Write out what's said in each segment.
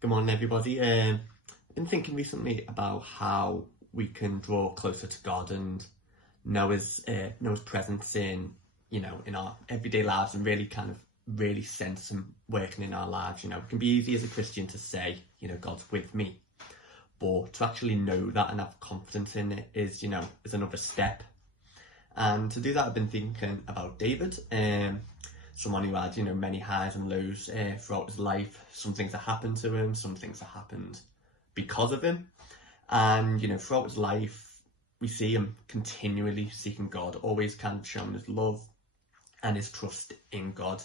Good morning, everybody. I've been thinking recently about how we can draw closer to God and know His presence in our everyday lives, and really sense Him working in our lives. It can be easy as a Christian to say, God's with me, but to actually know that and have confidence in it is another step. And to do that, I've been thinking about David. Someone who had, many highs and lows throughout his life. Some things that happened to him, some things that happened because of him. And, throughout his life, we see him continually seeking God, always showing his love and his trust in God.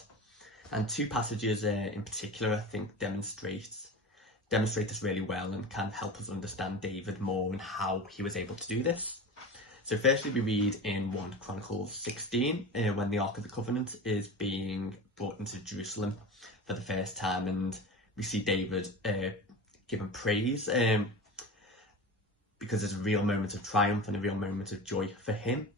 And two passages in particular, I think, demonstrate this really well and can help us understand David more and how he was able to do this. So firstly, we read in 1 Chronicles 16 when the Ark of the Covenant is being brought into Jerusalem for the first time, and we see David given praise because there's a real moment of triumph and a real moment of joy for him.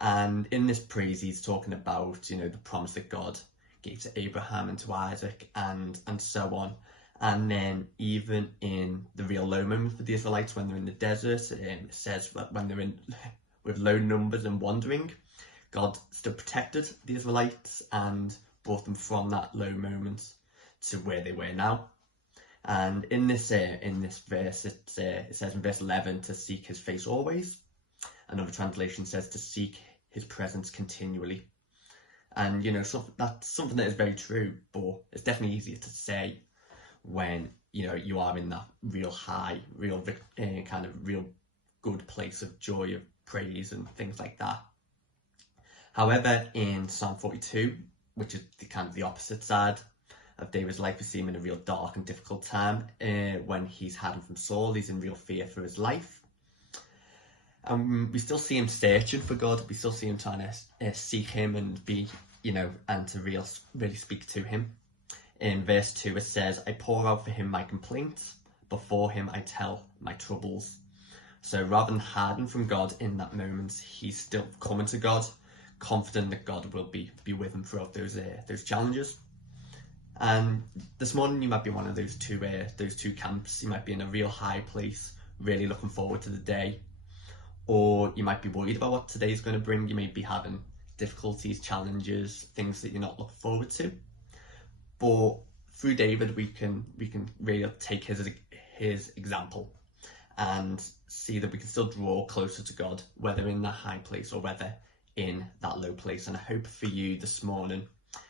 And in this praise, he's talking about the promise that God gave to Abraham and to Isaac and so on. And then even in the real low moments for the Israelites, when they're in the desert, it says that when they're with low numbers and wandering, God still protected the Israelites and brought them from that low moment to where they were now. And in this verse, it says in verse 11 to seek His face always. Another translation says to seek His presence continually. And that's something that is very true, but it's definitely easier to say when you are in that real high, real real good place of joy, of praise and things like that. However, in Psalm 42, which is the opposite side of David's life, we see him in a real dark and difficult time when he's hiding from Saul. He's in real fear for his life. And we still see him searching for God. We still see him trying to seek Him and be, and to really speak to Him. In verse 2, it says, I pour out for Him my complaints. Before Him I tell my troubles. So rather than hiding from God in that moment, he's still coming to God, confident that God will be with him throughout those challenges. And this morning you might be one of those two camps. You might be in a real high place, really looking forward to the day, or you might be worried about what today's going to bring. You may be having difficulties, challenges, things that you're not looking forward to. But through David, we can really take his example and see that we can still draw closer to God, whether in that high place or whether in that low place. And I hope for you this morning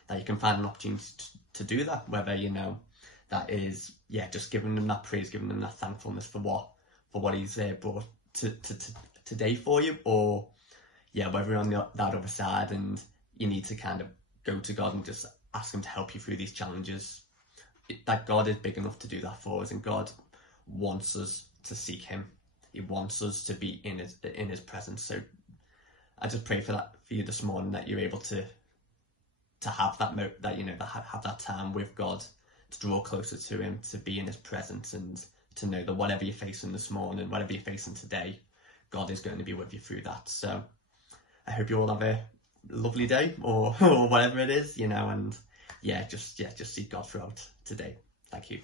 that you can find an opportunity to do that, whether that is just giving Him that praise, giving Him that thankfulness for what He's brought to today for you, or whether you're on that other side and you need to kind of go to God and just ask Him to help you through these challenges. That God is big enough to do that for us, and God wants us to seek Him. He wants us to be in His presence. So I just pray for you this morning, that you're able to have have that time with God, to draw closer to Him, to be in His presence, and to know that whatever you're facing this morning, whatever you're facing today, God is going to be with you through that. So I hope you all have a lovely day, or whatever it is, and just seek God throughout today. Thank you.